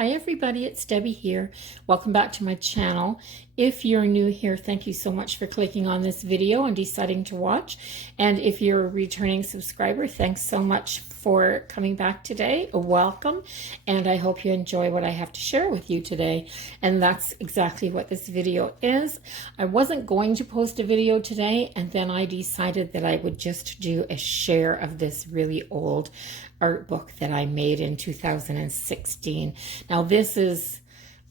Hi everybody, it's Debbie here. Welcome back to my channel. If you're new here, thank you so much for clicking on this video and deciding to watch. And if you're a returning subscriber, thanks so much for coming back today. Welcome. And I hope you enjoy what I have to share with you today. And that's exactly what this video is. I wasn't going to post a video today, and then I decided that I would just do a share of this really old art book that I made in 2016. Now this is,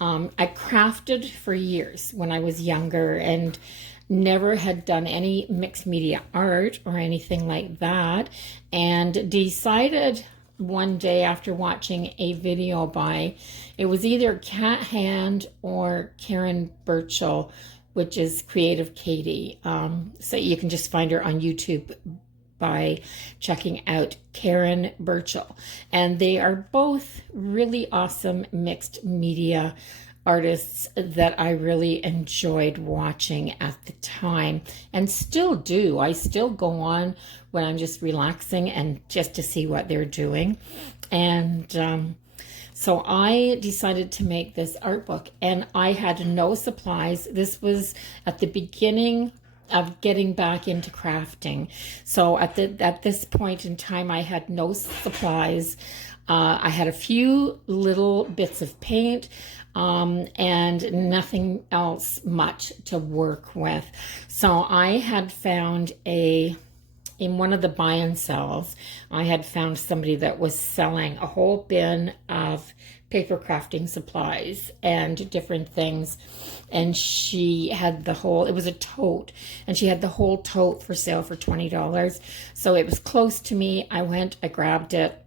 I crafted for years when I was younger and never had done any mixed media art or anything like that, and decided one day after watching a video by, it was either Cat Hand or Karen Burchell, which is Creative Katie. So you can just find her on YouTube by checking out Karen Burchell. And they are both really awesome mixed media artists that I really enjoyed watching at the time and still do. I still go on when I'm just relaxing and just to see what they're doing. And so I decided to make this art book, and I had no supplies. This was at the beginning of getting back into crafting. So at this point in time, I had no supplies. I had a few little bits of paint and nothing else much to work with. So I had found in one of the buy and sells, I had found somebody that was selling a whole bin of paper crafting supplies and different things. And she had the whole, it was a tote, and she had the whole tote for sale for $20. So it was close to me. I went, I grabbed it,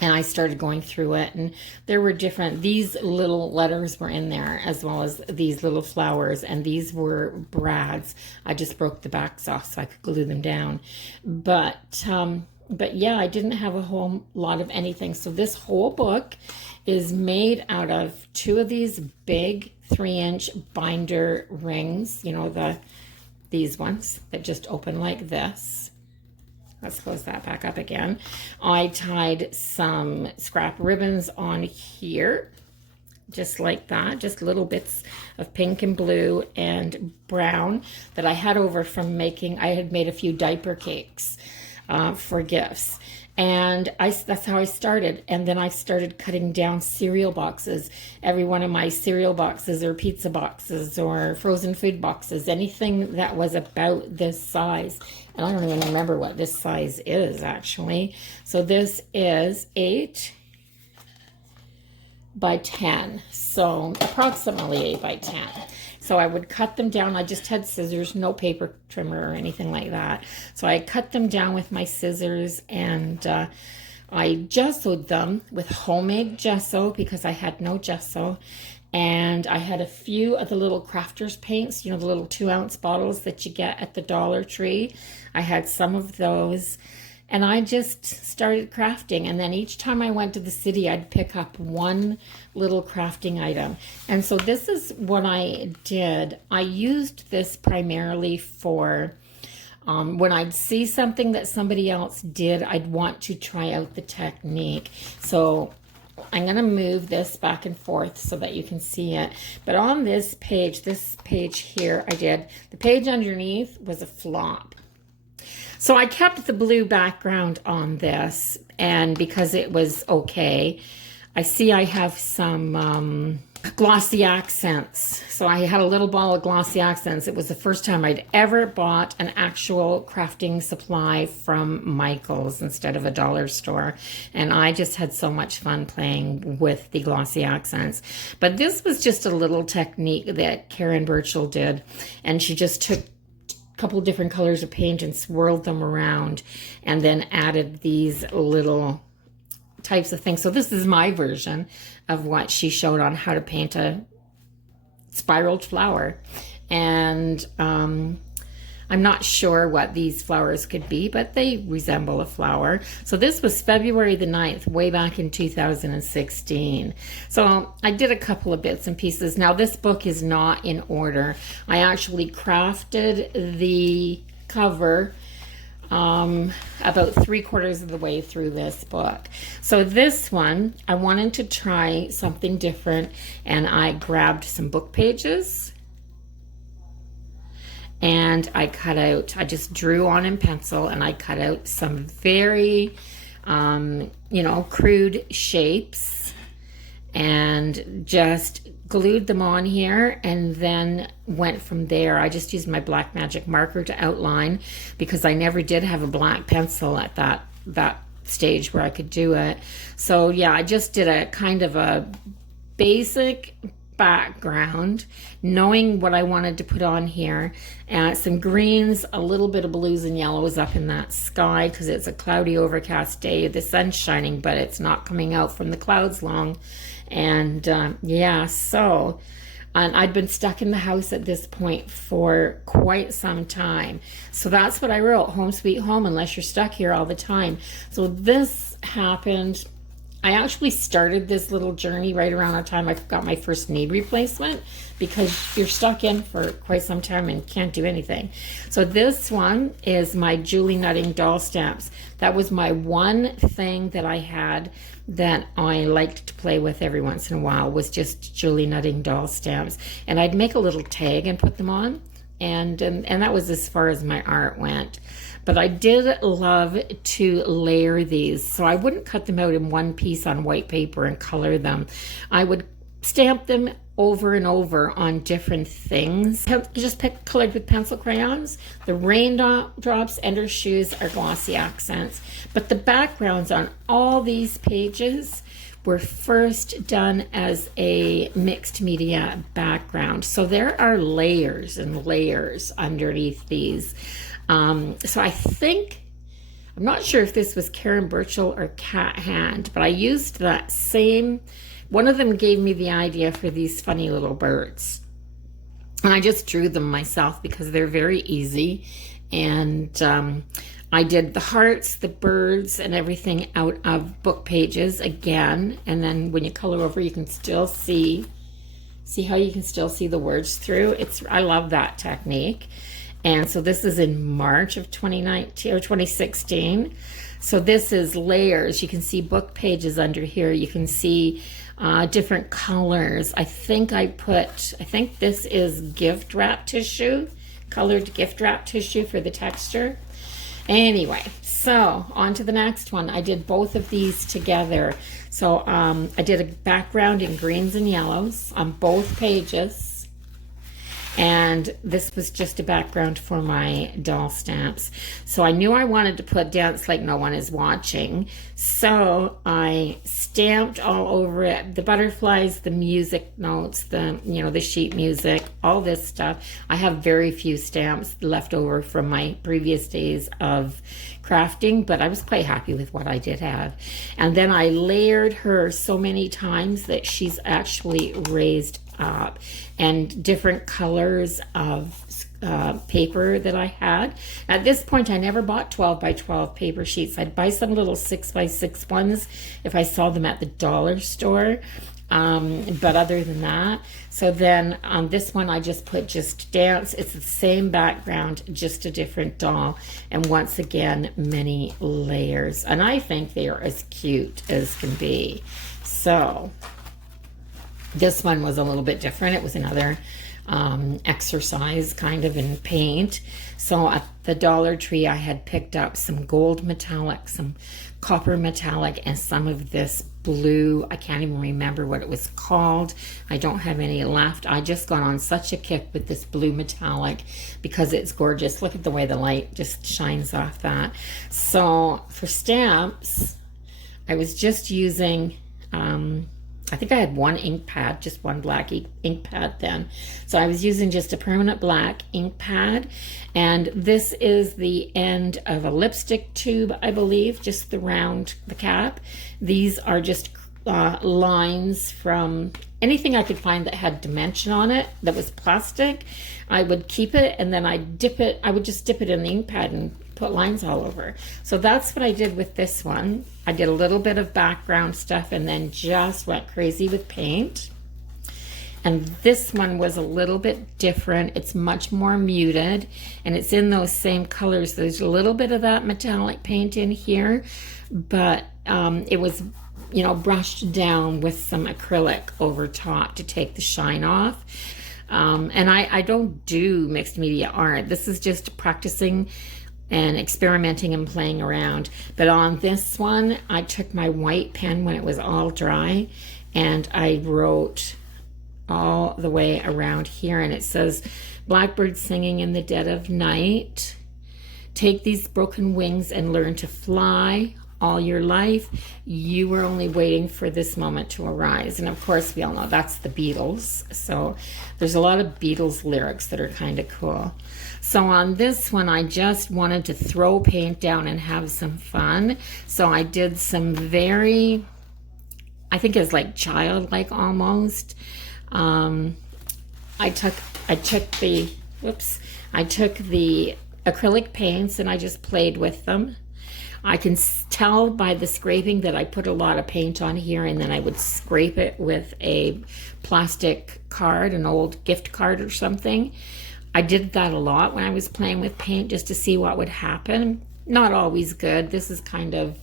and I started going through it, and there were these little letters were in there, as well as these little flowers, and these were brads. I just broke the backs off so I could glue them down. But yeah, I didn't have a whole lot of anything. So this whole book is made out of two of these big 3-inch binder rings, you know, these ones that just open like this. Let's close that back up again. I tied some scrap ribbons on here, just like that, just little bits of pink and blue and brown that I had over from making. I had made a few diaper cakes for gifts, and that's how I started. And then I started cutting down cereal boxes. Every one of my cereal boxes or pizza boxes or frozen food boxes, anything that was about this size. And I don't even remember what this size is actually. So this is 8 by 10, so approximately 8 by 10. So I would cut them down. I just had scissors, no paper trimmer or anything like that. So I cut them down with my scissors, and I gessoed them with homemade gesso because I had no gesso. And I had a few of the little crafters paints, you know, the little 2-ounce bottles that you get at the Dollar Tree. I had some of those. And I just started crafting, and then each time I went to the city, I'd pick up one little crafting item. And so this is what I did. I used this primarily for when I'd see something that somebody else did, I'd want to try out the technique. So I'm going to move this back and forth so that you can see it. But on this page here, the page underneath was a flop. So I kept the blue background on this, and because it was okay, I see I have some glossy accents. So I had a little ball of glossy accents. It was the first time I'd ever bought an actual crafting supply from Michael's instead of a dollar store. And I just had so much fun playing with the glossy accents. But this was just a little technique that Karen Burchell did. And she just took couple different colors of paint and swirled them around, and then added these little types of things. So this is my version of what she showed on how to paint a spiraled flower. And I'm not sure what these flowers could be, but they resemble a flower. So this was February the 9th, way back in 2016. So I did a couple of bits and pieces. Now this book is not in order. I actually crafted the cover about 3/4 of the way through this book. So this one, I wanted to try something different, and I grabbed some book pages and I just drew on in pencil, and I cut out some very, crude shapes and just glued them on here, and then went from there. I just used my black magic marker to outline, because I never did have a black pencil at that stage where I could do it. So yeah, I just did a kind of a basic background, knowing what I wanted to put on here. Some greens, a little bit of blues and yellows up in that sky, because it's a cloudy, overcast day. The sun's shining, but it's not coming out from the clouds long. And and I'd been stuck in the house at this point for quite some time. So that's what I wrote, home sweet home, unless you're stuck here all the time. So this happened. I actually started this little journey right around the time I got my first knee replacement, because you're stuck in for quite some time and can't do anything. So this one is my Julie Nutting doll stamps. That was my one thing that I had that I liked to play with every once in a while, was just Julie Nutting doll stamps. And I'd make a little tag and put them on. And that was as far as my art went. But I did love to layer these. So I wouldn't cut them out in one piece on white paper and color them. I would stamp them over and over on different things. Just colored with pencil crayons. The raindrops and her shoes are glossy accents. But the backgrounds on all these pages were first done as a mixed media background. So there are layers and layers underneath these. So I think, I'm not sure if this was Karen Burchell or Cat Hand, but I used that same, one of them gave me the idea for these funny little birds. And I just drew them myself because they're very easy. And I did the hearts, the birds, and everything out of book pages again. And then when you color over, you can still see how you can still see the words through. I love that technique. And so this is in March of 2019 or 2016. So this is layers. You can see book pages under here. You can see different colors. I think this is gift wrap tissue, colored gift wrap tissue for the texture. Anyway, so on to the next one. I did both of these together. So I did a background in greens and yellows on both pages. And this was just a background for my doll stamps. So I knew I wanted to put Dance Like No One Is Watching. So I stamped all over it, the butterflies, the music notes, the sheet music, all this stuff. I have very few stamps left over from my previous days of crafting, but I was quite happy with what I did have. And then I layered her so many times that she's actually raised up, and different colors of paper that I had. At this point, I never bought 12 by 12 paper sheets. I'd buy some little 6 by 6 ones if I saw them at the dollar store. But other than that, so then on this one, I just put just dance. It's the same background, just a different doll. And once again, many layers. And I think they are as cute as can be. So this one was a little bit different. It was another exercise kind of in paint. So at the Dollar Tree, I had picked up some gold metallic, some copper metallic, and some of this blue. I can't even remember what it was called. I don't have any left. I just got on such a kick with this blue metallic because it's gorgeous. Look at the way the light just shines off that. So for stamps, I was just using I think I had one ink pad, just one black ink pad then. So I was using just a permanent black ink pad. And this is the end of a lipstick tube, I believe, just the cap. These are just lines from anything I could find that had dimension on it, that was plastic. I would keep it, and then I would just dip it in the ink pad and put lines all over. So that's what I did with this one. I did a little bit of background stuff and then just went crazy with paint. And this one was a little bit different. It's much more muted, and it's in those same colors. There's a little bit of that metallic paint in here, but it was, you know, brushed down with some acrylic over top to take the shine off. And I don't do mixed media art. This is just practicing and experimenting and playing around. But on this one, I took my white pen when it was all dry, and I wrote all the way around here, and it says, "Blackbird singing in the dead of night. Take these broken wings and learn to fly. All your life, you were only waiting for this moment to arise." And of course, we all know that's the Beatles. So there's a lot of Beatles lyrics that are kind of cool. So on this one, I just wanted to throw paint down and have some fun. So I did some very, I think it's like childlike almost. I took the acrylic paints and I just played with them. I can tell by the scraping that I put a lot of paint on here, and then I would scrape it with a plastic card, an old gift card or something. I did that a lot when I was playing with paint just to see what would happen. Not always good. This is kind of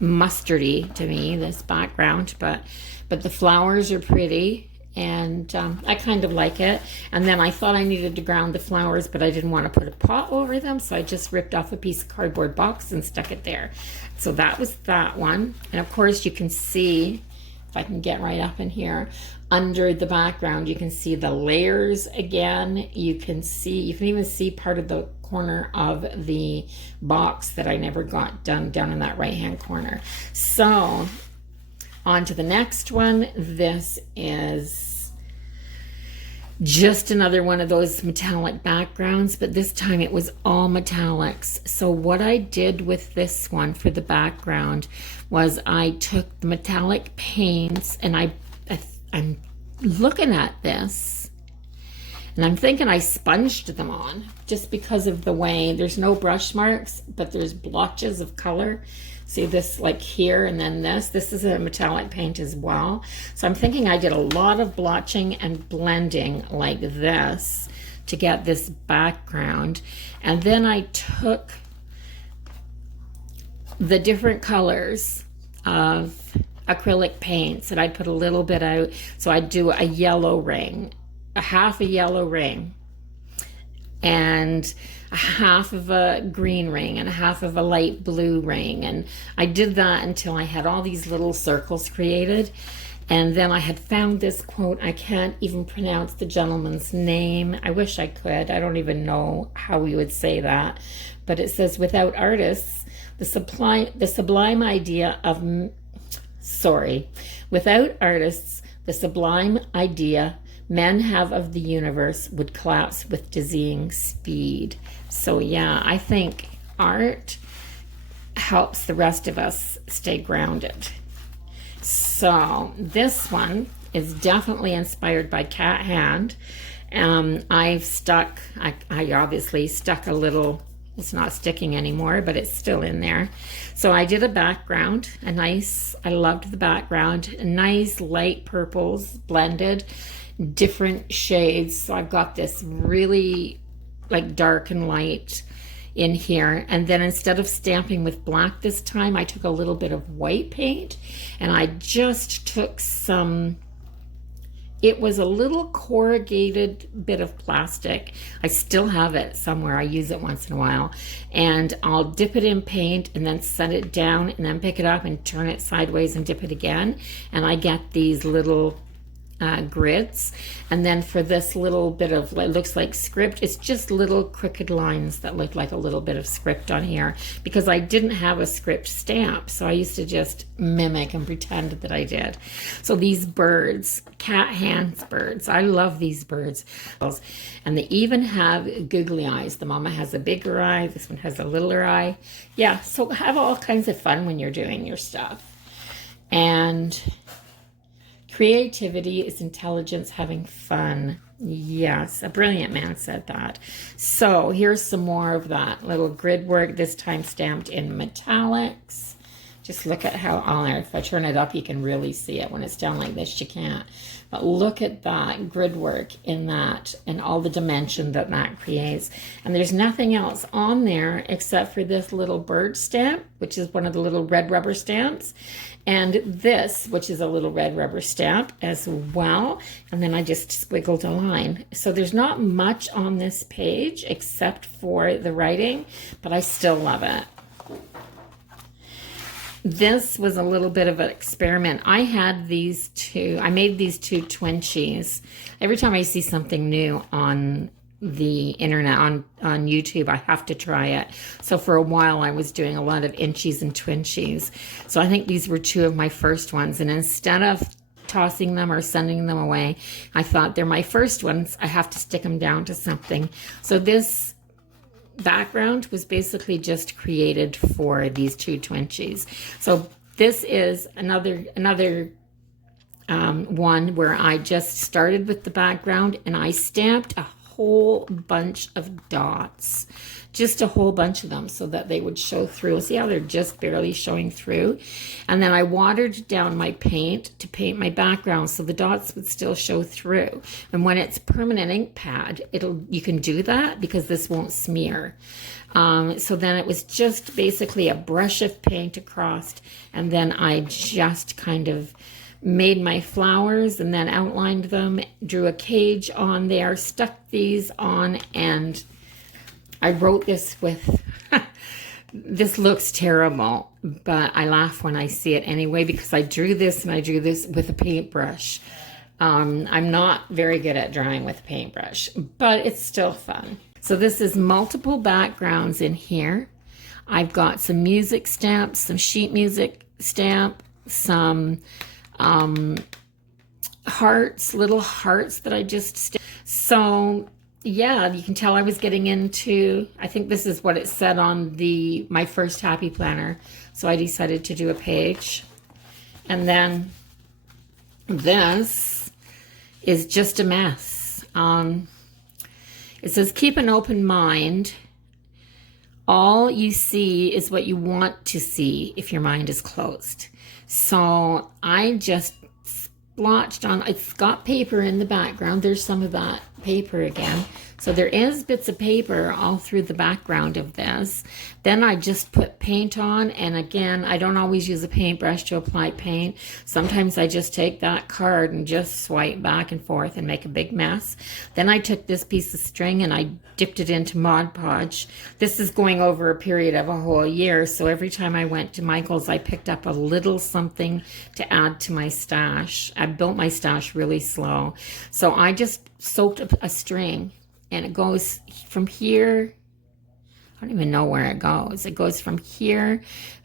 mustardy to me, this background, but the flowers are pretty. And I kind of like it. And then I thought I needed to ground the flowers, but I didn't want to put a pot over them, so I just ripped off a piece of cardboard box and stuck it there. So that was that one. And of course you can see, if I can get right up in here, under the background you can see the layers again. You can even see part of the corner of the box that I never got done down in that right hand corner. So on to the next one. This is just another one of those metallic backgrounds, but this time it was all metallics. So what I did with this one for the background was I took the metallic paints, and I'm looking at this and I'm thinking I sponged them on just because of the way there's no brush marks, but there's blotches of color. See this, like here, and then this is a metallic paint as well. So I'm thinking I did a lot of blotching and blending like this to get this background. And then I took the different colors of acrylic paints and I'd put a little bit out. So I'd do a yellow ring, a half a yellow ring, and a half of a green ring, and a half of a light blue ring. And I did that until I had all these little circles created. And then I had found this quote. I can't even pronounce the gentleman's name. I wish I could. I don't even know how we would say that. But it says, without artists, without artists, the sublime idea men have of the universe would collapse with dizzying speed. So yeah, I think art helps the rest of us stay grounded. So this one is definitely inspired by Cat Hand. I obviously stuck a little, it's not sticking anymore, but it's still in there. So I did a background, I loved the background, nice light purples blended, different shades. So I've got this really like dark and light in here, and then instead of stamping with black this time, I took a little bit of white paint and I just took some, it was a little corrugated bit of plastic. I still have it somewhere. I use it once in a while, and I'll dip it in paint and then set it down and then pick it up and turn it sideways and dip it again, and I get these little grids. And then for this little bit of, it looks like script, it's just little crooked lines that look like a little bit of script on here, because I didn't have a script stamp, so I used to just mimic and pretend that I did. So these birds, Cat Hand's birds, I love these birds, and they even have googly eyes. The mama has a bigger eye, this one has a littler eye. Yeah, so have all kinds of fun when you're doing your stuff. And creativity is intelligence having fun. Yes, a brilliant man said that. So here's some more of that little grid work, this time stamped in metallics. Just look at how on there, if I turn it up, you can really see it. When it's down like this, you can't. But look at that grid work in that and all the dimension that that creates. And there's nothing else on there except for this little bird stamp, which is one of the little red rubber stamps. And this, which is a little red rubber stamp as well. And then I just squiggled a line. So there's not much on this page except for the writing, but I still love it. This was a little bit of an experiment. I had these two, I made these two twinchies. Every time I see something new on the internet, on YouTube, I have to try it. So for a while I was doing a lot of inchies and twinchies. So I think these were two of my first ones. And instead of tossing them or sending them away, I thought they're my first ones. I have to stick them down to something. So this background was basically just created for these two twinchies. So this is another one where I just started with the background and I stamped a whole bunch of dots, just a whole bunch of them, so that they would show through. See how they're just barely showing through? And then I watered down my paint to paint my background so the dots would still show through. And when it's permanent ink pad, you can do that because this won't smear. So then it was just basically a brush of paint across, and then I just kind of made my flowers and then outlined them, drew a cage on there, stuck these on, and I wrote this with, this looks terrible, but I laugh when I see it anyway because I drew this and I drew this with a paintbrush. I'm not very good at drawing with a paintbrush, but it's still fun. So this is multiple backgrounds in here. I've got some music stamps, some sheet music stamp, some hearts, little hearts that I just so yeah, you can tell I was getting into, I think this is what it said on my first happy planner, so I decided to do a page. And then this is just a mess. It says keep an open mind. All you see is what you want to see if your mind is closed. So I just splotched on, it's got paper in the background. There's some of that paper again. So there is bits of paper all through the background of this. Then I just put paint on, and again, I don't always use a paintbrush to apply paint. Sometimes I just take that card and just swipe back and forth and make a big mess. Then I took this piece of string and I dipped it into Mod Podge. This is going over a period of a whole year, so every time I went to Michael's, I picked up a little something to add to my stash. I built my stash really slow. So I just soaked a string, and it goes from here, I don't even know where it goes. It goes from here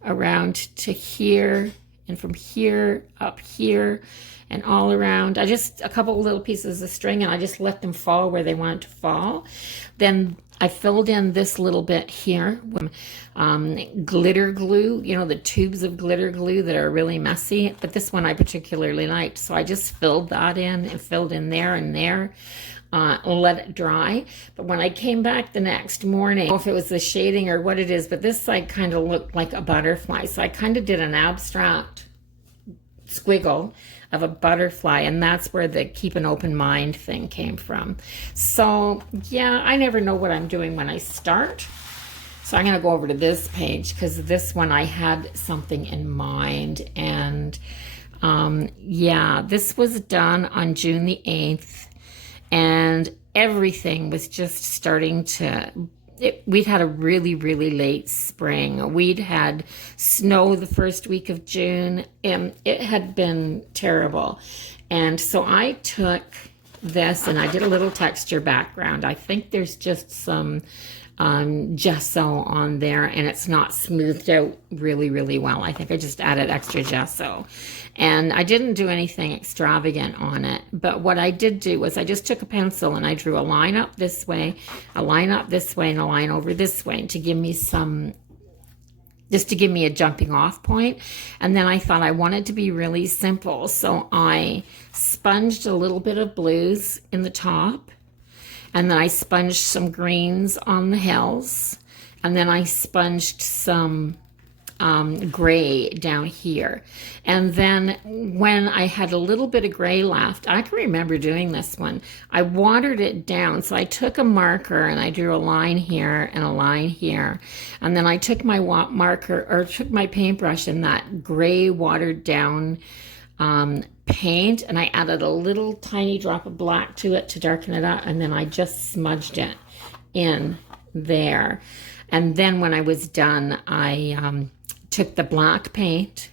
around to here, and from here up here, and all around. I just, a couple of little pieces of string, and I just let them fall where they wanted to fall. Then I filled in this little bit here with glitter glue, you know, the tubes of glitter glue that are really messy, but this one I particularly liked. So I just filled that in and filled in there and there. Let it dry. But when I came back the next morning, I don't know if it was the shading or what it is, but this side kind of looked like a butterfly. So I kind of did an abstract squiggle of a butterfly, and that's where the keep an open mind thing came from. So yeah, I never know what I'm doing when I start. So I'm going to go over to this page because this one I had something in mind. And yeah, this was done on June the 8th. And everything was just starting to, we'd had a really, really late spring. We'd had snow the first week of June, and it had been terrible. And so I took this and I did a little texture background. I think there's just some gesso on there, and it's not smoothed out really, really well. I think I just added extra gesso. And I didn't do anything extravagant on it. But what I did do was I just took a pencil and I drew a line up this way, a line up this way, and a line over this way to give me some, just to give me a jumping off point. And then I thought I wanted to be really simple. So I sponged a little bit of blues in the top. And then I sponged some greens on the hills. And then I sponged some gray down here. And then when I had a little bit of gray left, I can remember doing this one, I watered it down. So I took a marker and I drew a line here and a line here. And then I took my marker, or took my paintbrush and that gray watered down paint, and I added a little tiny drop of black to it to darken it up, and then I just smudged it in there. And then when I was done, I took the black paint,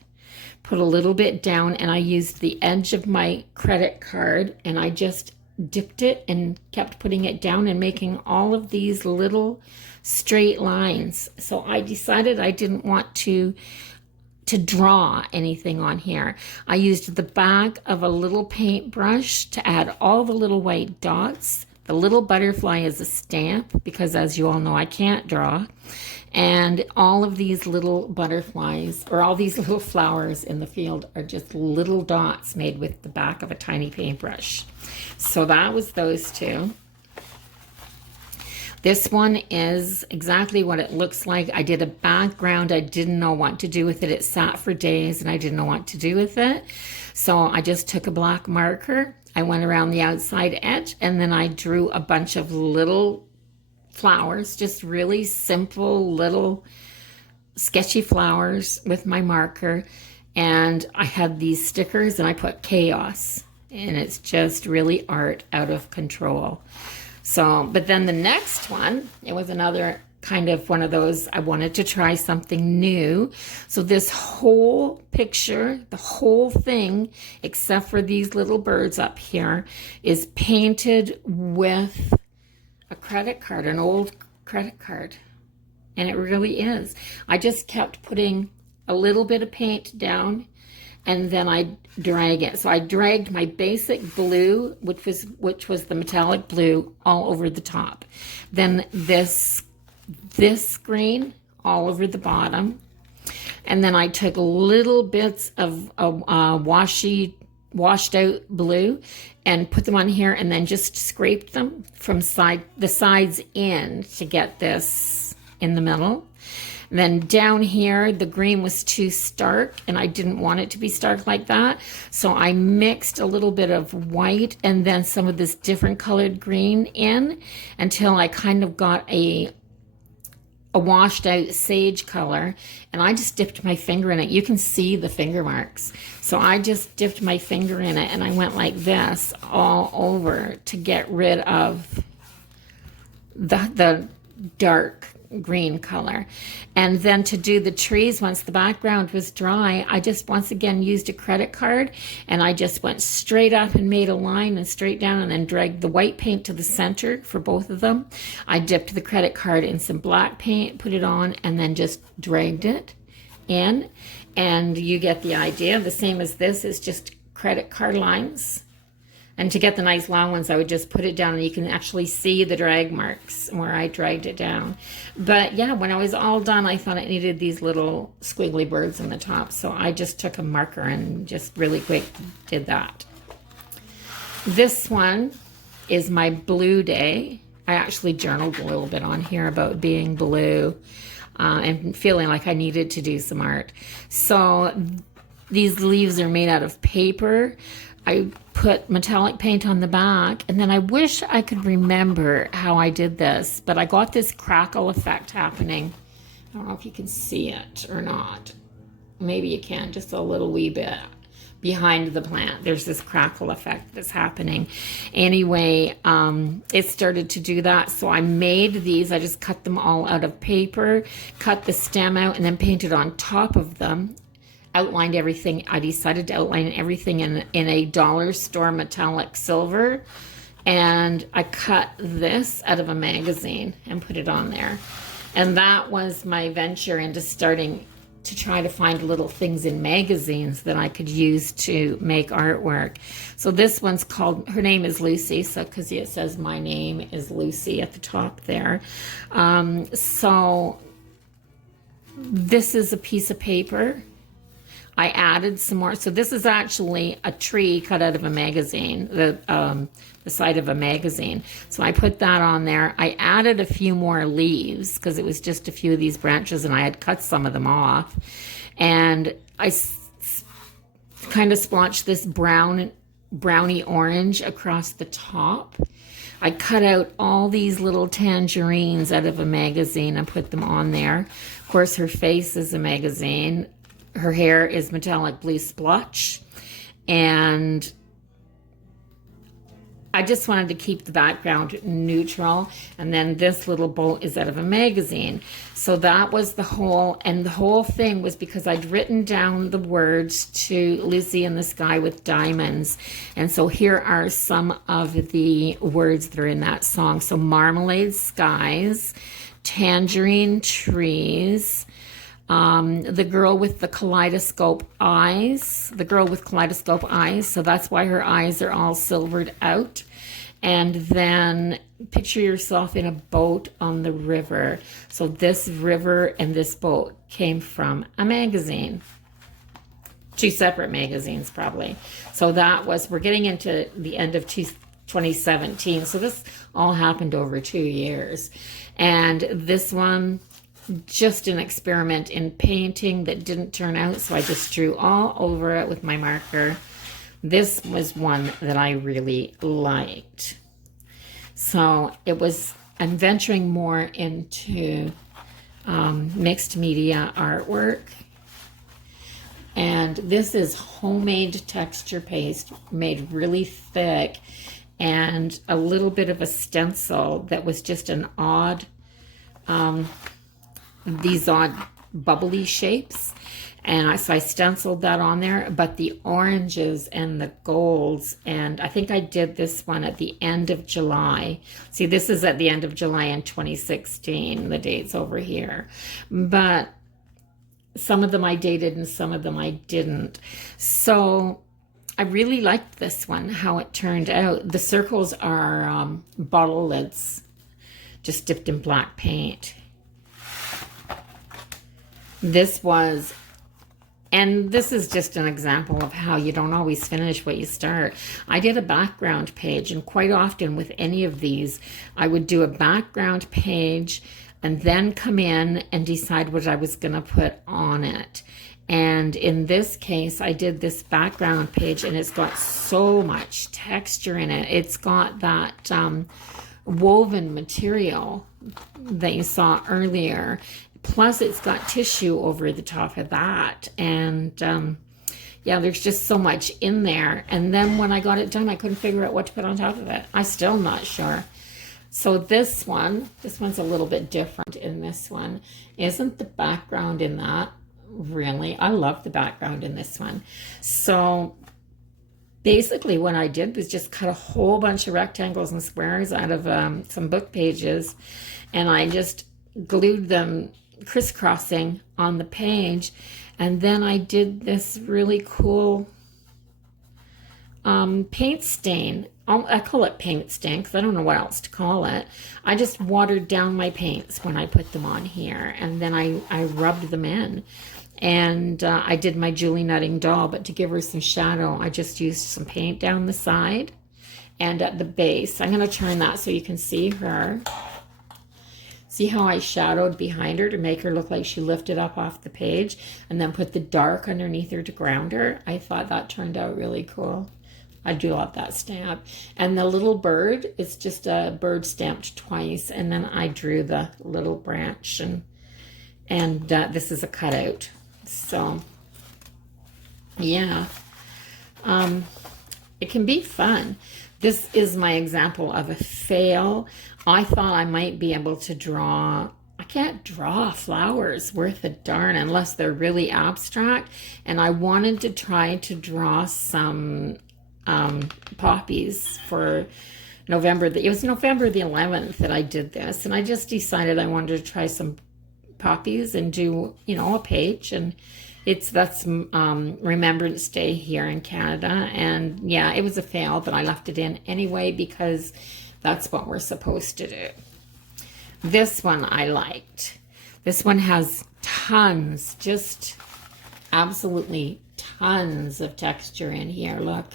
put a little bit down, and I used the edge of my credit card, and I just dipped it and kept putting it down and making all of these little straight lines. So I decided I didn't want to draw anything on here. I used the back of a little paintbrush to add all the little white dots. The little butterfly is a stamp because, as you all know, I can't draw. And all of these little butterflies, or all these little flowers in the field, are just little dots made with the back of a tiny paintbrush. So that was those two. This one is exactly what it looks like. I did a background. I didn't know what to do with it. It sat for days and I didn't know what to do with it. So I just took a black marker. I went around the outside edge and then I drew a bunch of little flowers, just really simple little sketchy flowers with my marker. And I had these stickers and I put chaos, and it's just really art out of control. So, but then the next one, it was another kind of one of those, I wanted to try something new. So this whole picture, the whole thing, except for these little birds up here, is painted with a credit card, an old credit card. And it really is. I just kept putting a little bit of paint down, and then I drag it. So I dragged my basic blue, which was the metallic blue, all over the top. Then this green all over the bottom. And then I took little bits of washed out blue and put them on here, and then just scraped them from the sides in to get this in the middle. And then down here, the green was too stark, and I didn't want it to be stark like that. So I mixed a little bit of white and then some of this different colored green in until I kind of got a washed out sage color. And I just dipped my finger in it. You can see the finger marks. So I just dipped my finger in it and I went like this all over to get rid of the dark green color. And then to do the trees, once the background was dry, I just once again used a credit card, and I just went straight up and made a line and straight down, and then dragged the white paint to the center for both of them. I dipped the credit card in some black paint, put it on, and then just dragged it in, and you get the idea. The same as this is just credit card lines. And to get the nice long ones, I would just put it down, and you can actually see the drag marks where I dragged it down. But yeah, when I was all done, I thought it needed these little squiggly birds in the top. So I just took a marker and just really quick did that. This one is my blue day. I actually journaled a little bit on here about being blue and feeling like I needed to do some art. So these leaves are made out of paper. I put metallic paint on the back, and then I wish I could remember how I did this, but I got this crackle effect happening. I don't know if you can see it or not. Maybe you can, just a little wee bit behind the plant. There's this crackle effect that's happening. Anyway, it started to do that, so I made these. I just cut them all out of paper, cut the stem out, and then painted on top of them. Outlined everything. I decided to outline everything in a dollar store metallic silver, and I cut this out of a magazine and put it on there. And that was my venture into starting to try to find little things in magazines that I could use to make artwork. So this one's called, her name is Lucy, so because it says my name is Lucy at the top there. So this is a piece of paper. I added some more. So this is actually a tree cut out of a magazine, the side of a magazine. So I put that on there. I added a few more leaves because it was just a few of these branches and I had cut some of them off. And I kind of splotched this brownie orange across the top. I cut out all these little tangerines out of a magazine and put them on there. Of course, her face is a magazine. Her hair is metallic blue splotch. And I just wanted to keep the background neutral. And then this little boat is out of a magazine. So that was the whole, and the whole thing was because I'd written down the words to Lucy in the Sky with Diamonds. And so here are some of the words that are in that song. So marmalade skies, tangerine trees, the girl with the kaleidoscope eyes, so that's why her eyes are all silvered out. And then picture yourself in a boat on the river. So this river and this boat came from a magazine. 2 separate magazines probably. So that was, we're getting into the end of 2017. So this all happened over 2 years. And this one, just an experiment in painting that didn't turn out, so I just drew all over it with my marker. This was one that I really liked. So it was, I'm venturing more into mixed media artwork. And this is homemade texture paste made really thick and a little bit of a stencil that was just an odd, these odd bubbly shapes. And so I stenciled that on there, but the oranges and the golds, and I think I did this one at the end of July. See, this is at the end of July in 2016, the date's over here. But some of them I dated and some of them I didn't. So I really liked this one, how it turned out. The circles are bottle lids, just dipped in black paint. This was, and this is just an example of how you don't always finish what you start. I did a background page, and quite often with any of these, I would do a background page and then come in and decide what I was going to put on it. And in this case, I did this background page, and it's got so much texture in it. It's got that woven material that you saw earlier. Plus, it's got tissue over the top of that. And yeah, there's just so much in there. And then when I got it done, I couldn't figure out what to put on top of it. I'm still not sure. So this one's a little bit different in this one. Isn't the background in that really? I love the background in this one. So basically what I did was just cut a whole bunch of rectangles and squares out of some book pages. And I just glued them crisscrossing on the page, and then I did this really cool paint stain. I call it paint stain because I don't know what else to call it. I just watered down my paints when I put them on here, and then I rubbed them in. And I did my Julie Nutting doll, but to give her some shadow, I just used some paint down the side and at the base. I'm going to turn that so you can see her. See how I shadowed behind her to make her look like she lifted up off the page, and then put the dark underneath her to ground her? I thought that turned out really cool. I do love that stamp. And the little bird, it's just a bird stamped twice, and then I drew the little branch, and this is a cutout. So yeah, it can be fun. This is my example of a fail. I thought I might be able to draw. I can't draw flowers worth a darn unless they're really abstract. And I wanted to try to draw some poppies for November. It was November the 11th that I did this. And I just decided I wanted to try some poppies and do, a page. And that's Remembrance Day here in Canada. And yeah, it was a fail, but I left it in anyway because that's what we're supposed to do. This one I liked. This one has tons, just absolutely tons of texture in here. Look,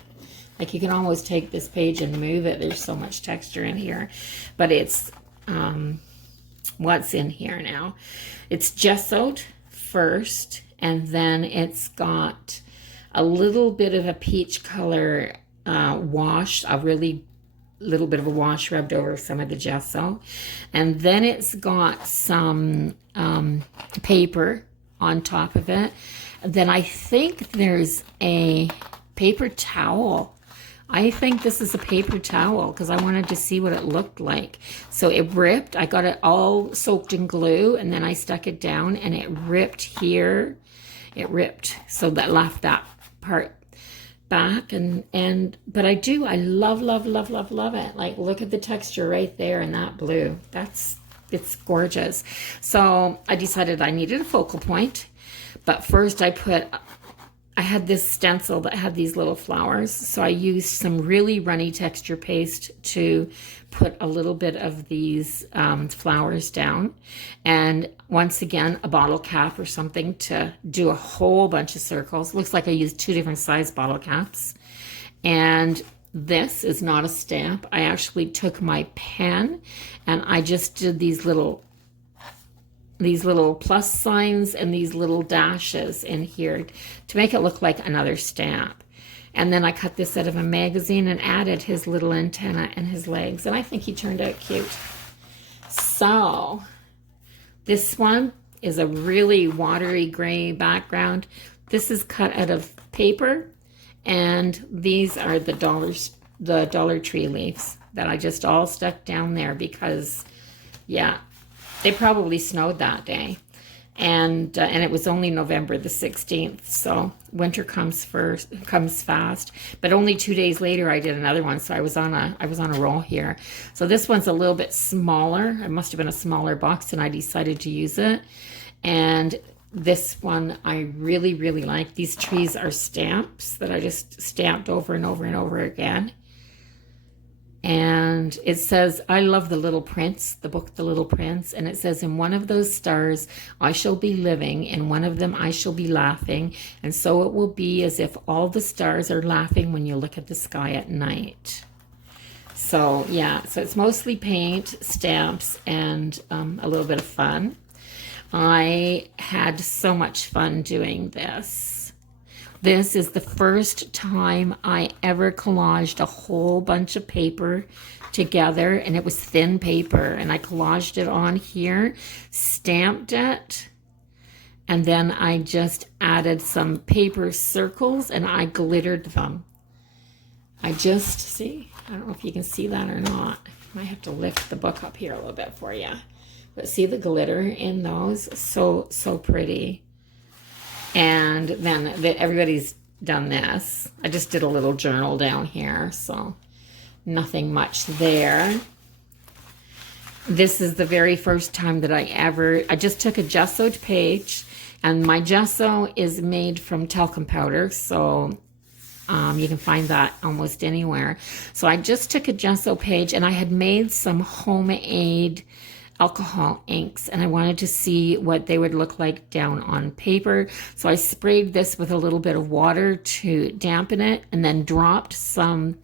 like you can almost take this page and move it. There's so much texture in here. But it's, what's in here now? It's gessoed first, and then it's got a little bit of a peach color wash, a really little bit of a wash rubbed over some of the gesso. And then it's got some paper on top of it. Then I think there's a paper towel. I think this is a paper towel because I wanted to see what it looked like. So it ripped. I got it all soaked in glue, and then I stuck it down, and it ripped here. It ripped. So that left that part back, but I love it. Like, look at the texture right there in that blue. It's gorgeous. So I decided I needed a focal point, but first I had this stencil that had these little flowers, so I used some really runny texture paste to put a little bit of these flowers down, and once again a bottle cap or something to do a whole bunch of circles. Looks like I used 2 different size bottle caps. And this is not a stamp. I actually took my pen and I just did these little plus signs and these little dashes in here to make it look like another stamp. And then I cut this out of a magazine and added his little antenna and his legs. And I think he turned out cute. So this one is a really watery gray background. This is cut out of paper. And these are the Dollar Tree leaves that I just all stuck down there because, yeah, they probably snowed that day. And it was only November the 16th, so winter comes fast. But only 2 days later, I did another one, so I was on a roll here. So this one's a little bit smaller. It must have been a smaller box, and I decided to use it. And this one I really like. These trees are stamps that I just stamped over and over and over again. And it says, I love the Little Prince, the book The Little Prince. And it says, in one of those stars I shall be living, in one of them I shall be laughing. And so it will be as if all the stars are laughing when you look at the sky at night. So yeah, so it's mostly paint, stamps, and a little bit of fun. I had so much fun doing this. This is the first time I ever collaged a whole bunch of paper together, and it was thin paper, and I collaged it on here, stamped it, and then I just added some paper circles and I glittered them. I don't know if you can see that or not. I might have to lift the book up here a little bit for you. But see the glitter in those? So pretty. And then everybody's done this. I just did a little journal down here, so nothing much there. This is the very first time that I just took a gessoed page, and my gesso is made from talcum powder, so you can find that almost anywhere. So I just took a gesso page, and I had made some homemade alcohol inks, and I wanted to see what they would look like down on paper. So I sprayed this with a little bit of water to dampen it, and then dropped some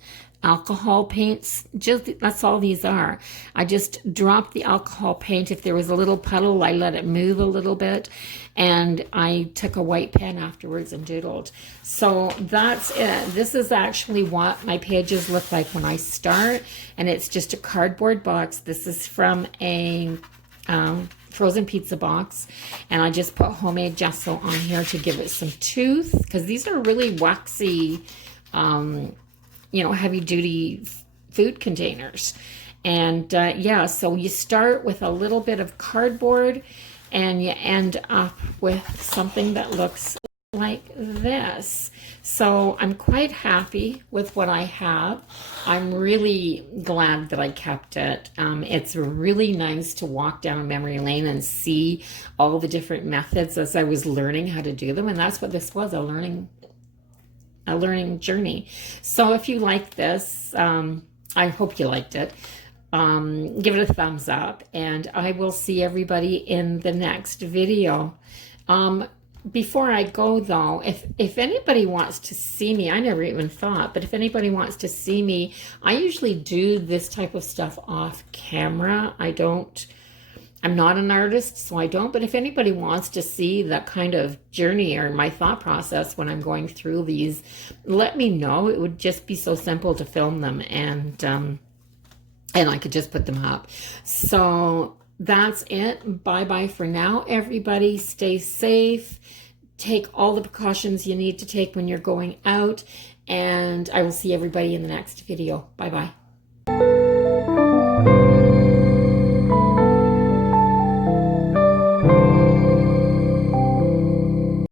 alcohol paints. That's all these are. I just dropped the alcohol paint. If there was a little puddle, I let it move a little bit, and I took a white pen afterwards and doodled. So that's it. This is actually what my pages look like when I start, and it's just a cardboard box. This is from a frozen pizza box, and I just put homemade gesso on here to give it some tooth, because these are really waxy, heavy duty food containers. And yeah, so you start with a little bit of cardboard and you end up with something that looks like this. So I'm quite happy with what I have. I'm really glad that I kept it. It's really nice to walk down memory lane and see all the different methods as I was learning how to do them. And that's what this was, a learning journey. So if you like this, I hope you liked it. Give it a thumbs up, and I will see everybody in the next video. Before I go though, if anybody wants to see me, I never even thought, but if anybody wants to see me, I usually do this type of stuff off camera. I'm not an artist, so I don't, but if anybody wants to see that kind of journey or my thought process when I'm going through these, let me know. It would just be so simple to film them, and I could just put them up. So that's it. Bye-bye for now, everybody. Stay safe. Take all the precautions you need to take when you're going out, and I will see everybody in the next video. Bye-bye.